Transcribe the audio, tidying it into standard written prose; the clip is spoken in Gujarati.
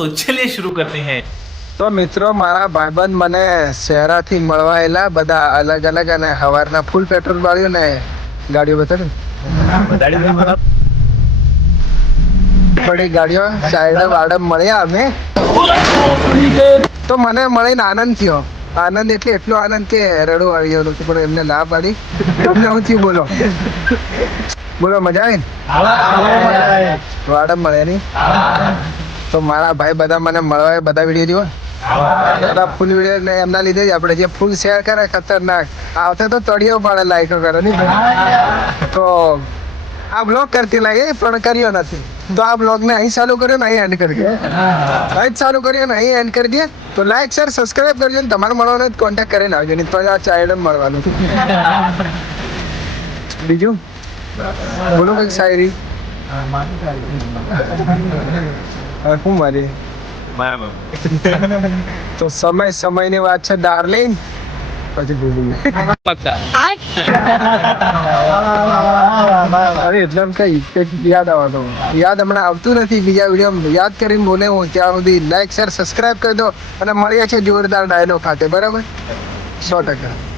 तो चलिए शुरू करते हैं। તો મિત્રો મારા ભાઈબંધ મને શહેરાથી મળવા આવેલા બધા અલગ અલગ અને સવારના ફૂલ પેટ્રોલ વાળ્યું ને ગાડીઓ બતાવી બધી ગાડીઓ સાઈડ વાડે મળ્યા અમે તો મને મળીને આનંદ થયો. આનંદ એટલે એટલો આનંદ કે રડો આવી ગયો હતો, પણ એમને ના પાડી. તમને હું થયું બોલો બોલો, મજા આવી વાડે મળ્યા નહીં? તો મારા ભાઈ બધા મને મળવા બધા વિડીયો જોવા ફૂલ વિડીયો ને એમના લીધે જ આપણે જે ફૂલ શેર કરે ખતરનાક આવતે તો તળિયો પાડે લાઈકો કરે નહીં. તો આ બ્લોગ કરતી લાગે પણ કર્યો નથી, તો આ બ્લોગ ને અહીં ચાલુ કર્યો ને અહીં એન્ડ કરી દે. અહીં જ ચાલુ કર્યો ને અહીં એન્ડ કરી દે. તો લાઈક શેર સબસ્ક્રાઈબ કરજો ને તમારે મળવાનો કોન્ટેક્ટ કરીને આવજો, નહીં તો આ ચાઇલ્ડ મળવાનું. બીજું બોલો કંઈક શાયરી શું મારી તો સમયની વાત છે ડાર્લિંગ. પછી ભૂલી અરે એટલે કઈ યાદ આવતો યાદ હમણાં આવતું નથી. બીજા વિડીયો યાદ કરીને બોલે હું ત્યાં સુધી લાઈક શેર સબસ્ક્રાઈબ કરી દો અને મળીએ છીએ જોરદાર ડાયલોગ ખાતે. બરાબર 100%.